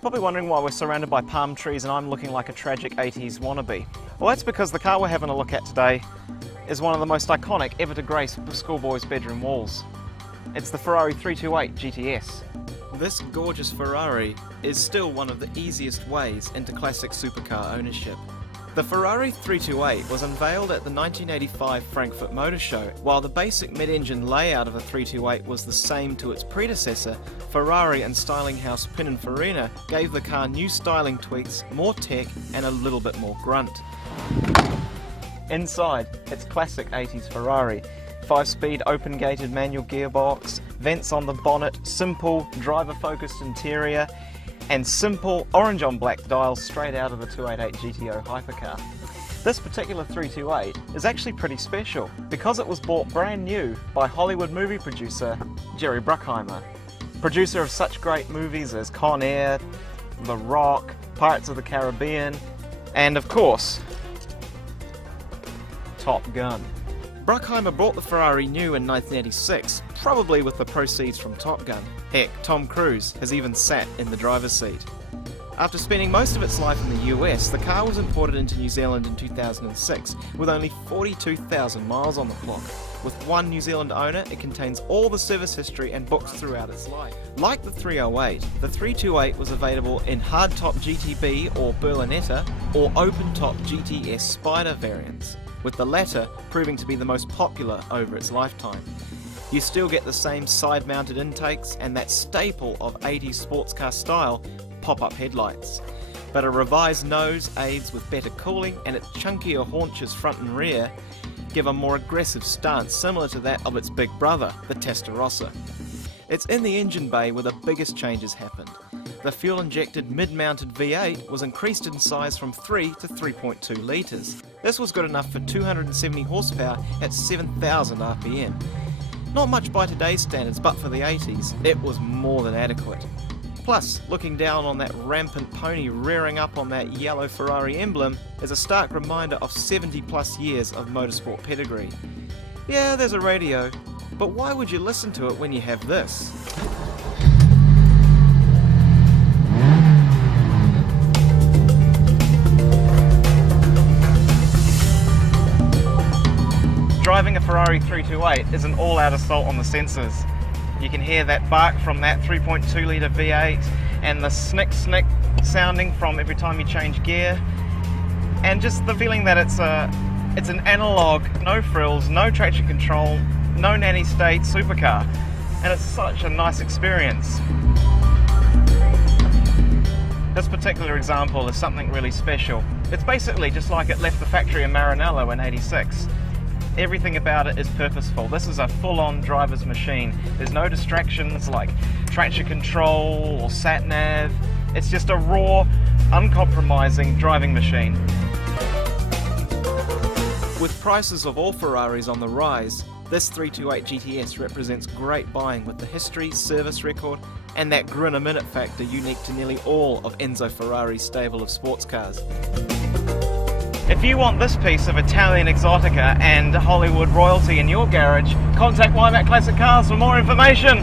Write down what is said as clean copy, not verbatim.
You're probably wondering why we're surrounded by palm trees and I'm looking like a tragic 80s wannabe. Well, that's because the car we're having a look at today is one of the most iconic ever to grace schoolboys' bedroom walls. It's the Ferrari 328 GTS. This gorgeous Ferrari is still one of the easiest ways into classic supercar ownership. The Ferrari 328 was unveiled at the 1985 Frankfurt Motor Show. While the basic mid-engine layout of the 328 was the same to its predecessor, Ferrari and styling house Pininfarina gave the car new styling tweaks, more tech and a little bit more grunt. Inside, it's classic 80s Ferrari. 5-speed open-gated manual gearbox, vents on the bonnet, simple driver-focused interior, and simple orange on black dials straight out of the 288 GTO hypercar. This particular 328 is actually pretty special because it was bought brand new by Hollywood movie producer Jerry Bruckheimer, producer of such great movies as Con Air, The Rock, Pirates of the Caribbean, and of course, Top Gun. Bruckheimer bought the Ferrari new in 1986, probably with the proceeds from Top Gun. Heck, Tom Cruise has even sat in the driver's seat. After spending most of its life in the US, the car was imported into New Zealand in 2006, with only 42,000 miles on the clock. With one New Zealand owner, it contains all the service history and books throughout its life. Like the 308, the 328 was available in hardtop GTB or Berlinetta, or open-top GTS Spider variants, with the latter proving to be the most popular over its lifetime. You still get the same side-mounted intakes and that staple of 80s sports car style, pop-up headlights. But a revised nose aids with better cooling, and its chunkier haunches front and rear give a more aggressive stance similar to that of its big brother, the Testarossa. It's in the engine bay where the biggest changes happened. The fuel-injected mid-mounted V8 was increased in size from 3 to 3.2 litres. This was good enough for 270 horsepower at 7,000 RPM. Not much by today's standards, but for the 80s, it was more than adequate. Plus, looking down on that rampant pony rearing up on that yellow Ferrari emblem is a stark reminder of 70 plus years of motorsport pedigree. Yeah, there's a radio, but why would you listen to it when you have this? Driving a Ferrari 328 is an all-out assault on the senses. You can hear that bark from that 3.2 litre V8 and the snick sounding from every time you change gear, and just the feeling that it's an analog, no frills, no traction control, no nanny state supercar, and it's such a nice experience. This particular example is something really special. It's basically just like it left the factory in Maranello in '86. Everything about it is purposeful. This is a full-on driver's machine. There's no distractions like traction control or sat-nav. It's just a raw, uncompromising driving machine. With prices of all Ferraris on the rise, this 328 GTS represents great buying with the history, service record, and that grin-a-minute factor unique to nearly all of Enzo Ferrari's stable of sports cars. If you want this piece of Italian exotica and Hollywood royalty in your garage, contact Waimak Classic Cars for more information.